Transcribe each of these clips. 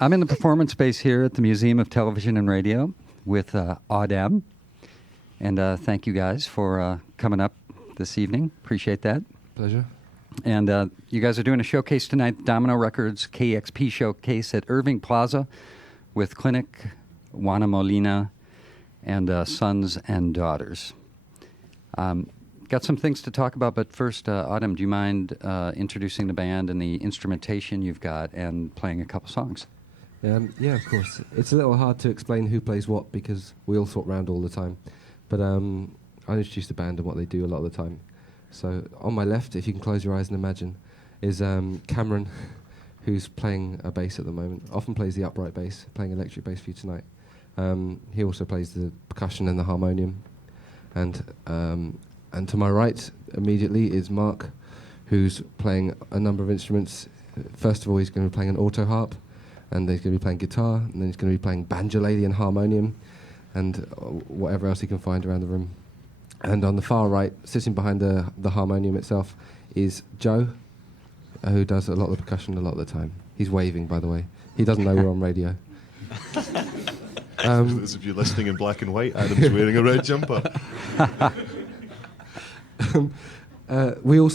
I'm in the performance space here at the Museum of Television and Radio with Adem. And thank you guys for coming up this evening. Appreciate that. Pleasure. And you guys are doing a showcase tonight, Domino Records KEXP showcase at Irving Plaza with Clinic, Juana Molina, and Sons and Daughters. Got some things to talk about, but first, Adem, do you mind introducing the band and the instrumentation you've got and playing a couple songs? Yeah, of course. It's a little hard to explain who plays what because we all swap around all the time. But I'll introduce the band and what they do a lot of the time. So on my left, if you can close your eyes and imagine, is Cameron, who's playing a bass at the moment. Often plays the upright bass, playing electric bass for you tonight. He also plays the percussion and the harmonium. And to my right, immediately, is Mark, who's playing a number of instruments. First of all, he's going to be playing an auto harp, and he's going to be playing guitar, and then he's going to be playing banjolele and harmonium, and whatever else he can find around the room. And on the far right, sitting behind the harmonium itself, is Joe, who does a lot of the percussion a lot of the time. He's waving, by the way. He doesn't know we're on radio. For those of you listening in black and white, Adam's wearing a red jumper. We all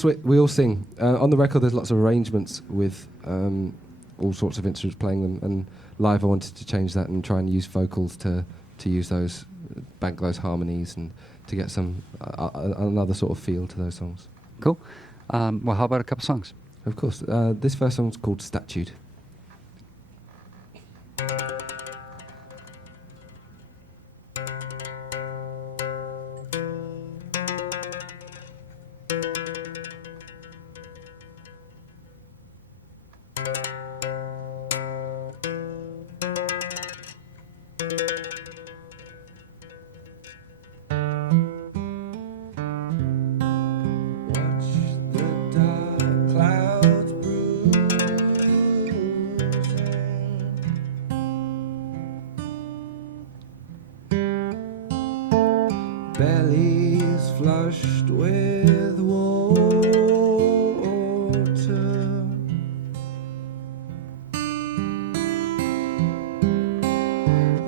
sing. On the record, there's lots of arrangements with all sorts of instruments playing them. And live, I wanted to change that and try and use vocals to use those, bank those harmonies, and to get some another sort of feel to those songs. Cool. Well, how about a couple songs? Of course. This first song's called Statude. Bellies flushed with water,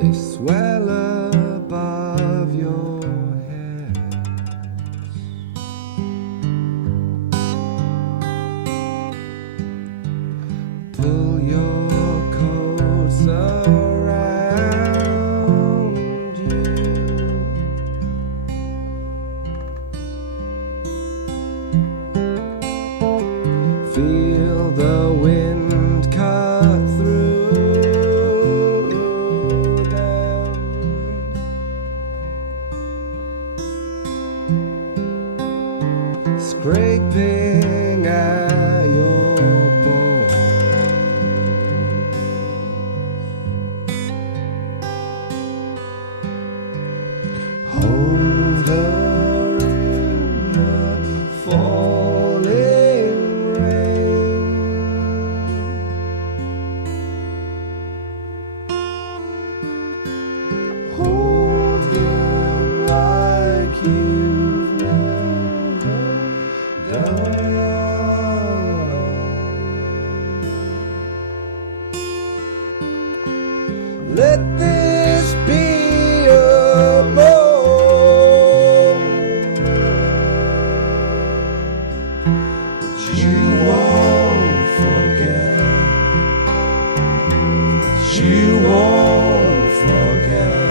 they swell above your heads. Pull your coats around you. Feel the wind cut through them. Scraping at your bones. Hold her in the falling rain. Hold him like you've never done. Let this be a moment that you won't forget, that you won't forget,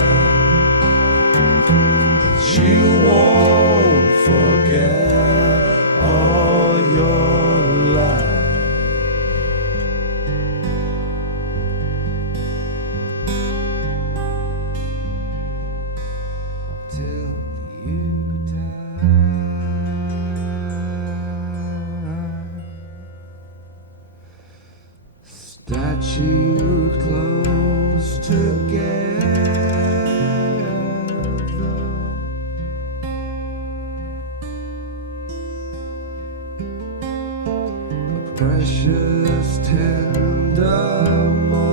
that you won't forget all your life. Till you die. Statue close together, a precious tender moment.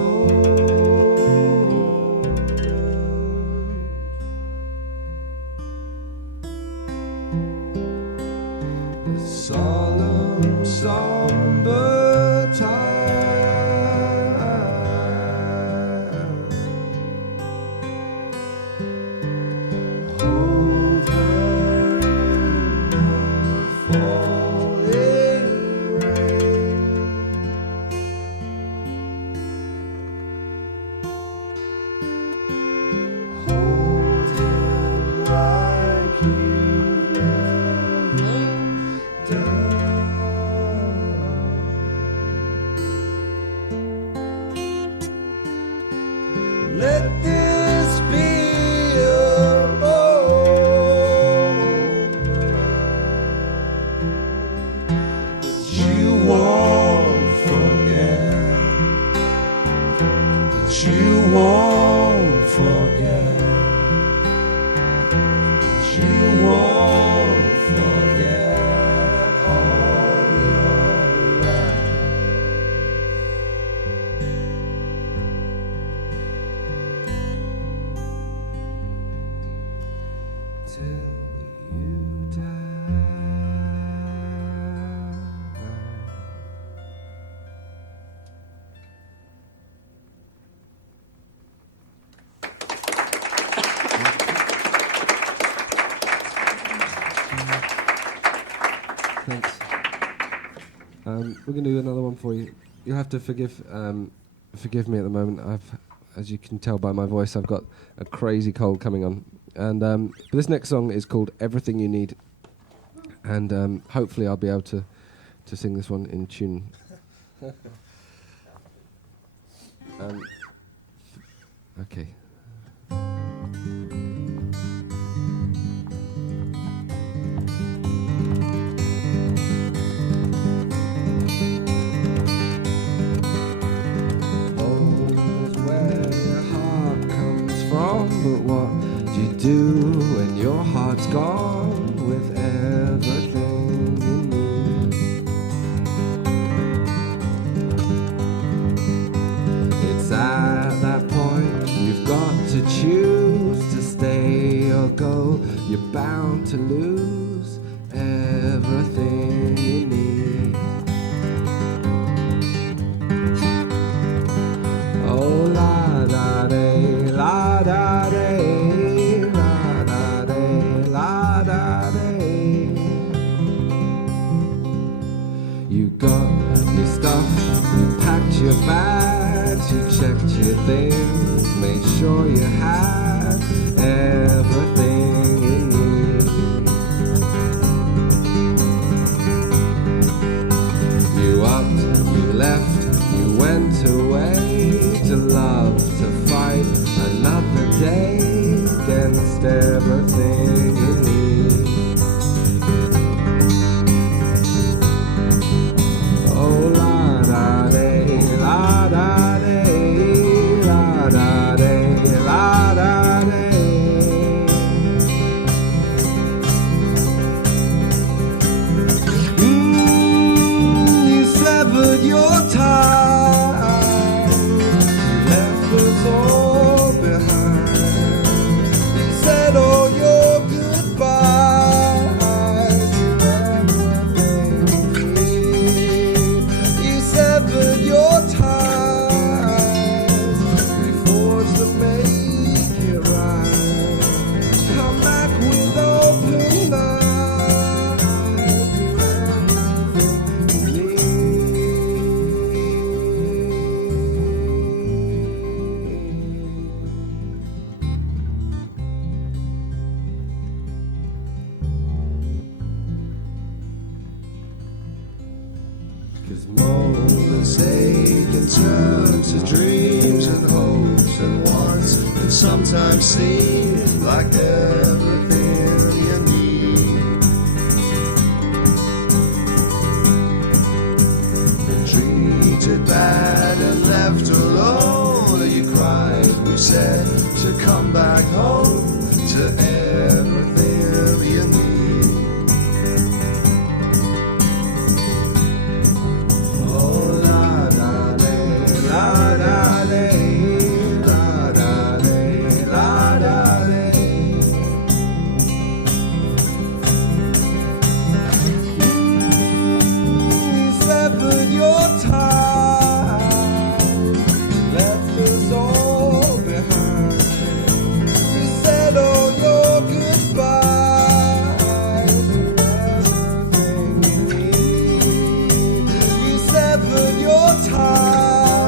The solemn, somber time. Thanks. We're going to do another one for you. You'll have to forgive me at the moment. As you can tell by my voice, I've got a crazy cold coming on. And but this next song is called Everything You Need. And hopefully I'll be able to sing this one in tune. Okay. But what do you do when your heart's gone with everything you need? It's at that point you've got to choose to stay or go. You're bound to lose everything you need. Oh, la da day, la da day, la da day, la da day. You got your stuff, you packed your bags, you checked your things, made sure you had everything you need. You upped, you left, you went away to love, to fight another day against everything you need. Oh, la da day, la da day, la da day, la da day. You severed your ties, you left us all behind. You said all your goodbyes to everything you need. You severed your ties, we forged to make it right. Come back with open eyes to everything you need. 'Cause moments they can turn to dreams and hopes and wants, and sometimes seem like everything you need. Been treated bad and left alone, you cried, we said to come back home to everything you need. Oh, la da day, la da day, la da day, la da day. You severed your ties, you left us all behind. You said all your goodbyes to everything you need. You severed your ties,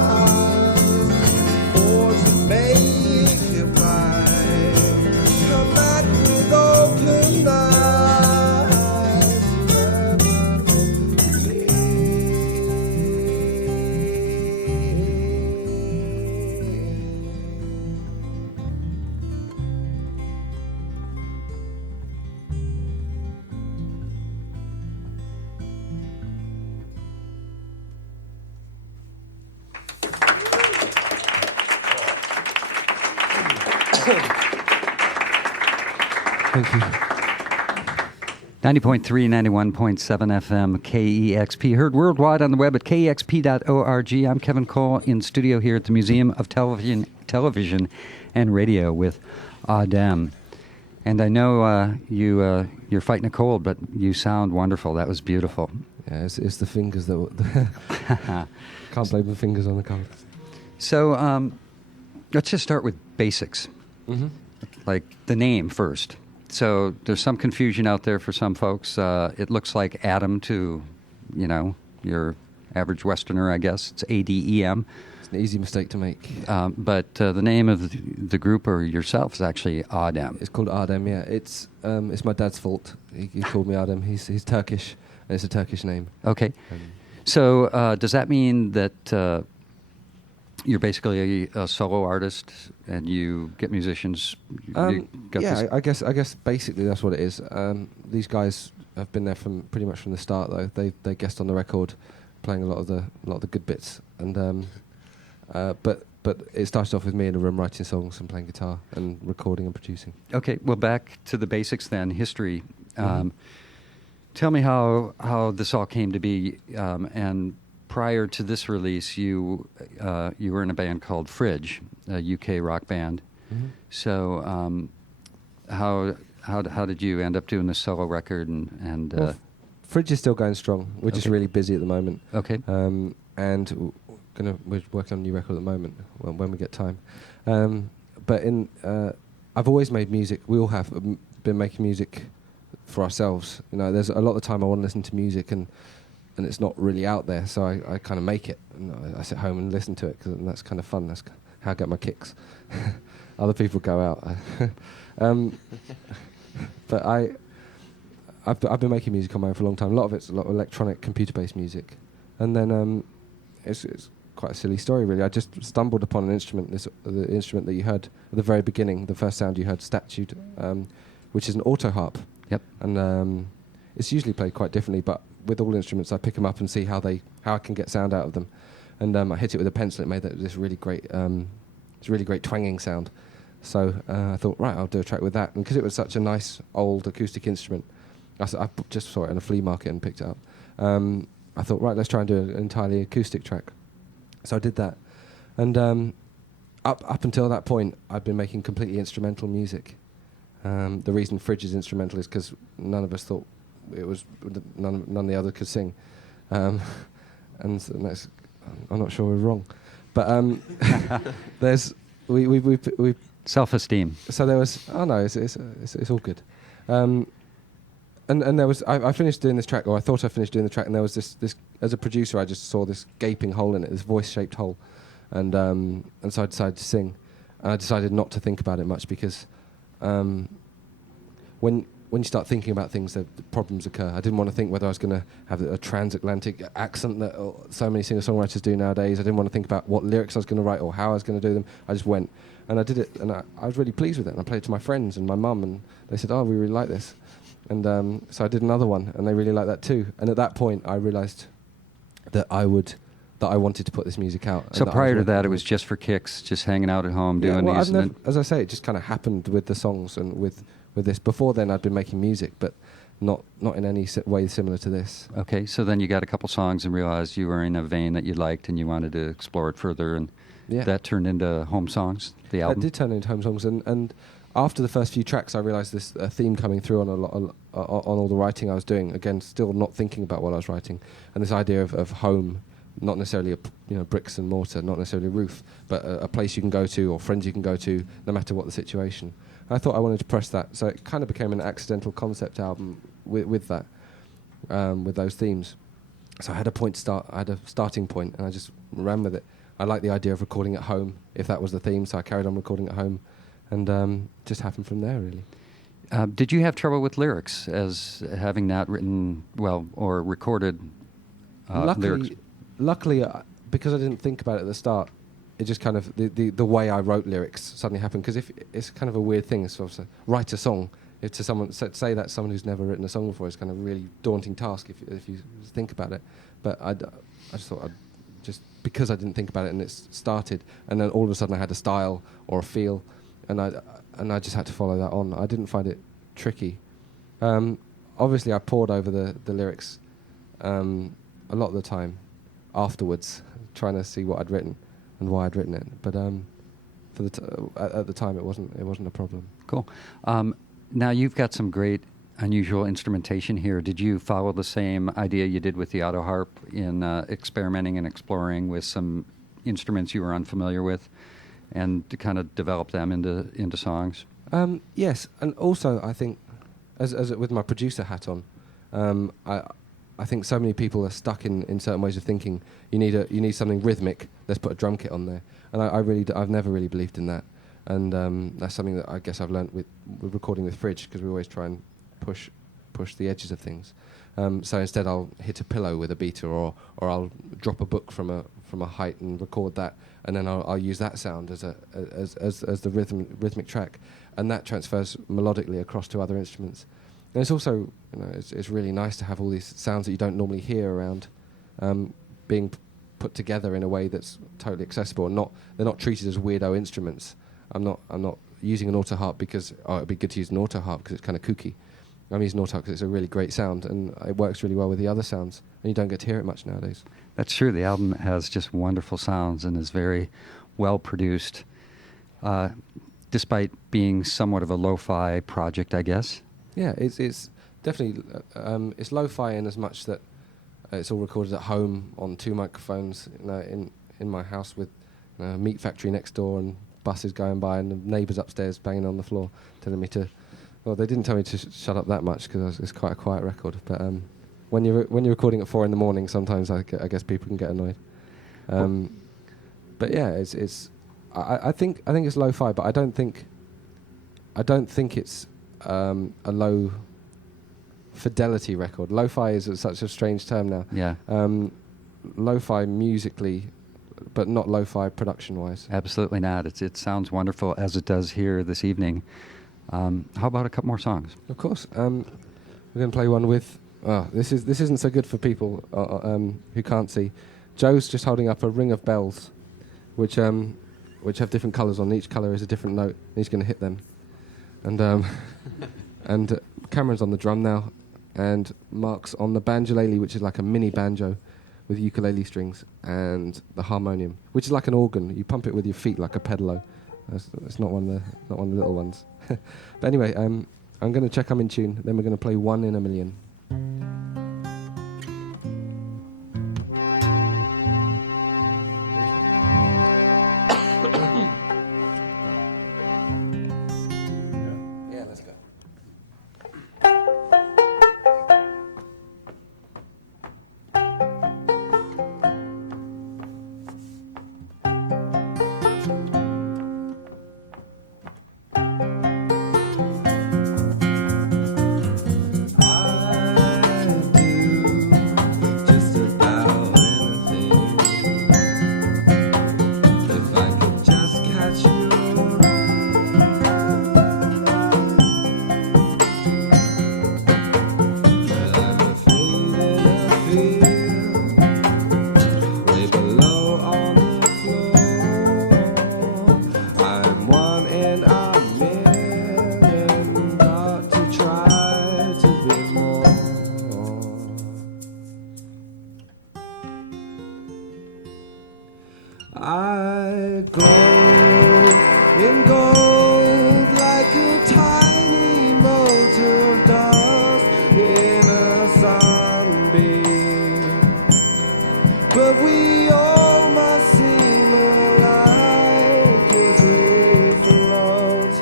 forged to make it right. Come back with open eyes to everything you need. Thank you. 90.3, 91.7 FM, KEXP. Heard worldwide on the web at kexp.org. I'm Kevin Cole in studio here at the Museum of Television and Radio with Adem. And I know you're fighting a cold, but you sound wonderful. That was beautiful. Yeah, it's the fingers that can't blame the fingers on the cold. So let's just start with basics, Mm-hmm. like the name first. So there's some confusion out there for some folks. It looks like Adem to, your average Westerner, I guess. It's Adem. It's an easy mistake to make. But the name of the group or yourself is actually Adem. It's called Adem, yeah. It's my dad's fault. He called me Adem. He's Turkish, and it's a Turkish name. Okay. So does that mean that you're basically a solo artist and you get musicians? I guess basically that's what it is. These guys have been there pretty much from the start, though. They guest on the record, playing a lot of the good bits, and but it started off with me in a room writing songs and playing guitar and recording and producing. Okay, well, back to the basics then. History. Tell me how this all came to be. And prior to this release, you were in a band called Fridge, a UK rock band. Mm-hmm. So how did you end up doing this solo record? And Well, Fridge is still going strong. We're just Okay. really busy at the moment. Okay. And we're working on a new record at the moment when we get time. But I've always made music. We all have been making music for ourselves. There's a lot of the time I want to listen to music and it's not really out there, so I kind of make it. And I sit home and listen to it and that's kind of fun. That's how I get my kicks. Other people go out. But I've been making music on my own for a long time. A lot of it's a lot of electronic, computer-based music, and then it's quite a silly story, really. I just stumbled upon an instrument, the instrument that you heard at the very beginning, the first sound you heard, Statute, which is an auto harp. Yep. And it's usually played quite differently, but with all instruments, I pick them up and see how I can get sound out of them. And I hit it with a pencil. It made this really great twanging sound. So I thought, right, I'll do a track with that. And because it was such a nice old acoustic instrument, I just saw it in a flea market and picked it up. I thought, right, let's try and do an entirely acoustic track. So I did that. And up until that point, I'd been making completely instrumental music. The reason Fridge is instrumental is because none of us thought it was none of the others could sing, and that's, I'm not sure we're wrong, but there's we self-esteem. So there was it's all good, and there was I finished doing this track, or I thought I finished doing the track, and there was this as a producer I just saw this gaping hole in it, this voice-shaped hole, and so I decided to sing, and I decided not to think about it much because. When you start thinking about things, the problems occur. I didn't want to think whether I was going to have a transatlantic accent that so many singer-songwriters do nowadays. I didn't want to think about what lyrics I was going to write or how I was going to do them. I just went, and I did it, and I was really pleased with it. And I played it to my friends and my mum, and they said, "Oh, we really like this." And so I did another one, and they really liked that too. And at that point, I realised that I wanted to put this music out. So prior to that, it was just for kicks, just hanging out at home, doing these. As I say, it just kind of happened with the songs and with this. Before then, I'd been making music, but not in any way similar to this. Okay, so then you got a couple songs and realized you were in a vein that you liked and you wanted to explore it further, and that turned into Home Songs, the album. It did turn into Home Songs, and after the first few tracks, I realised this theme coming through on all the writing I was doing. Again, still not thinking about what I was writing, and this idea of home. Not necessarily bricks and mortar, not necessarily a roof, but a place you can go to or friends you can go to, no matter what the situation. And I thought I wanted to press that, so it kind of became an accidental concept album with that, with those themes. So I had a starting point, and I just ran with it. I liked the idea of recording at home, if that was the theme, so I carried on recording at home, and just happened from there, really. Did you have trouble with lyrics, as having not written or recorded lyrics? Luckily, because I didn't think about it at the start, it just kind of the way I wrote lyrics suddenly happened. Because if it's kind of a weird thing, so write a song. If to someone say that someone who's never written a song before, it's kind of a really daunting task if you think about it. But I just thought because I didn't think about it and it started, and then all of a sudden I had a style or a feel, and I just had to follow that on. I didn't find it tricky. Obviously, I pored over the lyrics a lot of the time. Afterwards, trying to see what I'd written and why I'd written it, but at the time it wasn't a problem. Cool. Now you've got some great, unusual instrumentation here. Did you follow the same idea you did with the auto harp in experimenting and exploring with some instruments you were unfamiliar with, and to kind of develop them into songs? Yes, and also I think, as with my producer hat on, I think so many people are stuck in certain ways of thinking. You need something rhythmic. Let's put a drum kit on there, and I've never really believed in that, and that's something that I guess I've learnt with recording with Fridge, because we always try and push the edges of things. So instead, I'll hit a pillow with a beater, or I'll drop a book from a height and record that, and then I'll use that sound as the rhythmic track, and that transfers melodically across to other instruments. And it's also, it's really nice to have all these sounds that you don't normally hear around, being put together in a way that's totally accessible, and they're not treated as weirdo instruments. I'm not using an auto harp because it'd be good to use an auto harp because it's kind of kooky. I'm using auto harp because it's a really great sound, and it works really well with the other sounds, and you don't get to hear it much nowadays. That's true. The album has just wonderful sounds and is very well produced, despite being somewhat of a lo-fi project, I guess. Yeah, it's definitely it's lo-fi in as much that it's all recorded at home on 2 microphones, in my house with a meat factory next door and buses going by and the neighbours upstairs banging on the floor telling me to. Well, they didn't tell me to shut up that much because it's quite a quiet record. But when you're recording at 4 a.m, sometimes I guess people can get annoyed. But yeah, I think it's lo-fi, but I don't think it's a low fidelity record. Lo-fi is such a strange term now. Yeah. Lo-fi musically, but not lo-fi production-wise. Absolutely not. It sounds wonderful, as it does here this evening. How about a couple more songs? Of course. We're going to play one with... this isn't so good for people who can't see. Joe's just holding up a ring of bells, which have different colours on. Each colour is a different note, and he's going to hit them. And and Cameron's on the drum now, and Mark's on the banjolele, which is like a mini banjo with ukulele strings, and the harmonium, which is like an organ. You pump it with your feet like a pedalo. It's not one of the little ones. But anyway, I'm going to check I'm in tune. Then we're going to play 1 in a Million. Yeah, let's go. I glow in gold like a tiny mote of dust in a sunbeam, but we all must seem alike as we float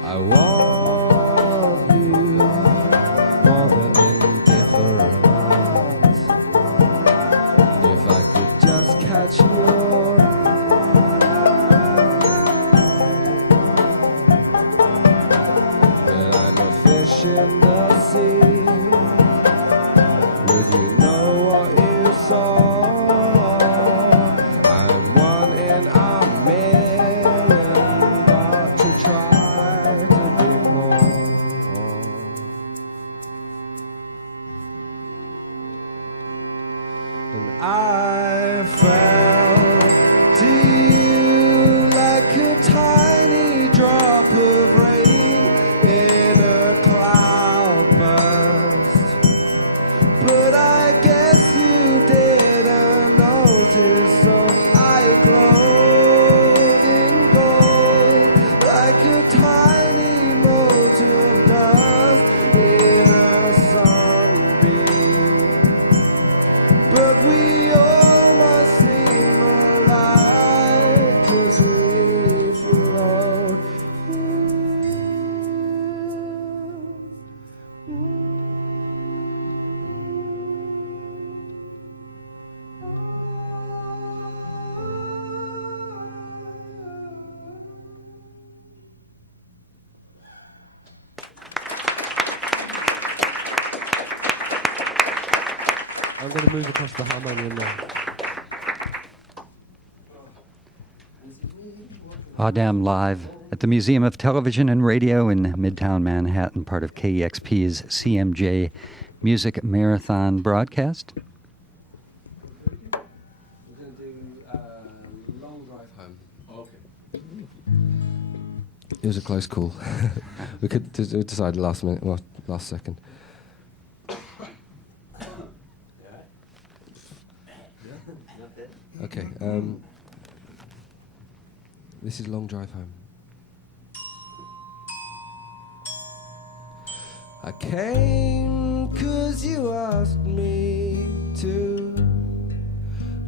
I want you more than indifference. If I could just catch your but I'm a fish in the sea. Would you know what you saw? I'm 1 in a million, got to try to be more. And I fell to you like a tiny drop I'm going to move across the harmonium now. Adem live at the Museum of Television and Radio in Midtown Manhattan, part of KEXP's CMJ Music Marathon broadcast. We're going to do Long Drive Home. Okay. It was a close call. We could decide last minute, well, last second. Okay. This is Long Drive Home. I came 'cause you asked me to,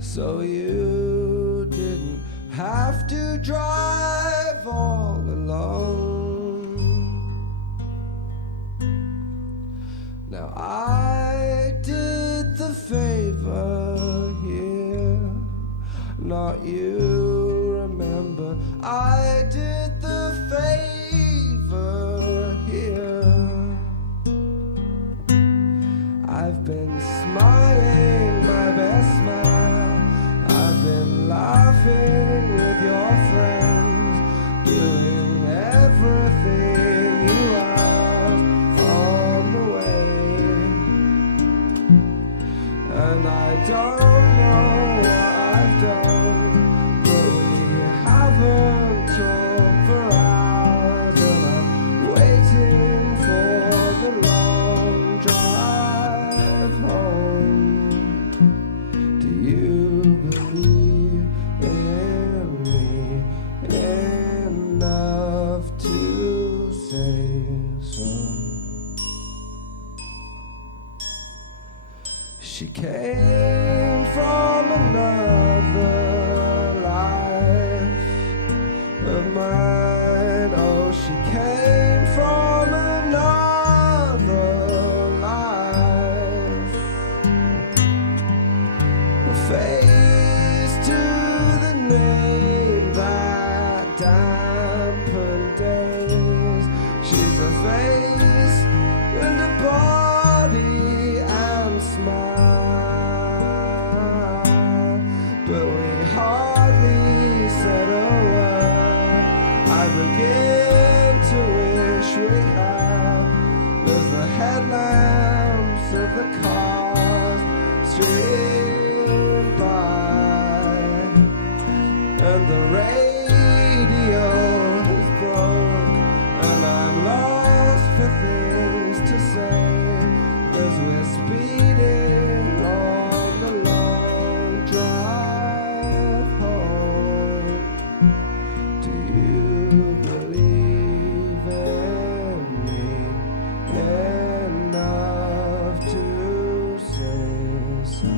so you didn't have to drive all alone. Now I did the favor here, not you, remember, I did the favor here. I've been smiling my best smile, I've been laughing with your friends, doing everything you asked on the way. And I don't know what I've done, but we haven't talked for hours, and I'm waiting for the long drive home. Do you believe in me enough to say so? She came from another life of mine. Oh, she came from another life. A face to the name that dampened days. She's a face and a body and smile, but we hardly said a word. I begin to wish we had. There's the headlamps of the cars streaming by, and the radio is broke, and I'm lost for things to say as we're speeding on the long drive home. Do you believe in me enough to say so?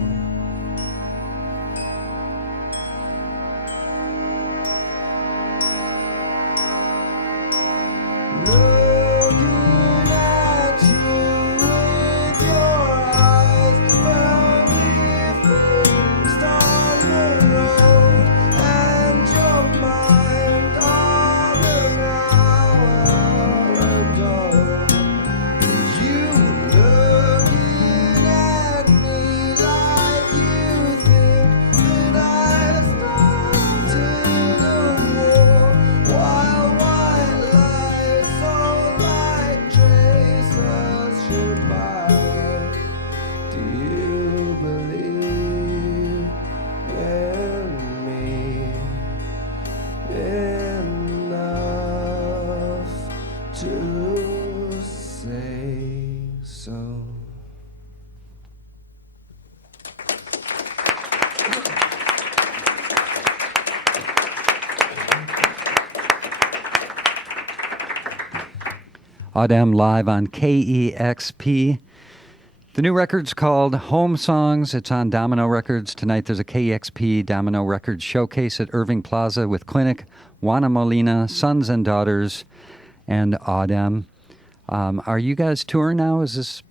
Looking at you with your eyes, family fixed on the road, and your mind on an hour ago. You looking at me like you think that I started a war, while white lies so like tracers should by. Do you believe in me enough to say so? Adem live on KEXP. The new record's called Home Songs. It's on Domino Records. Tonight there's a KEXP Domino Records showcase at Irving Plaza with Clinic, Juana Molina, Sons and Daughters, and Adem. Are you guys touring now? Is this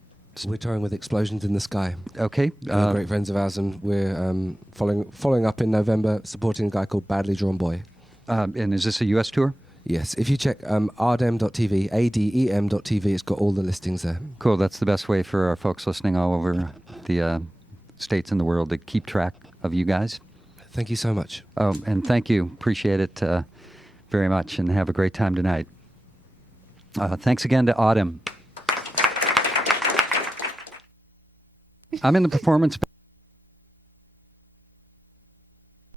We're touring with Explosions in the Sky. okay? They're great friends of ours, and we're following up in November, supporting a guy called Badly Drawn Boy. And is this a U.S. tour? Yes, if you check adem.tv, adem.tv, it's got all the listings there. Cool. That's the best way for our folks listening all over the states in the world that keep track of you guys. Thank you so much. Oh, and thank you. Appreciate it very much, and have a great time tonight. Thanks again to Adem. I'm in the performance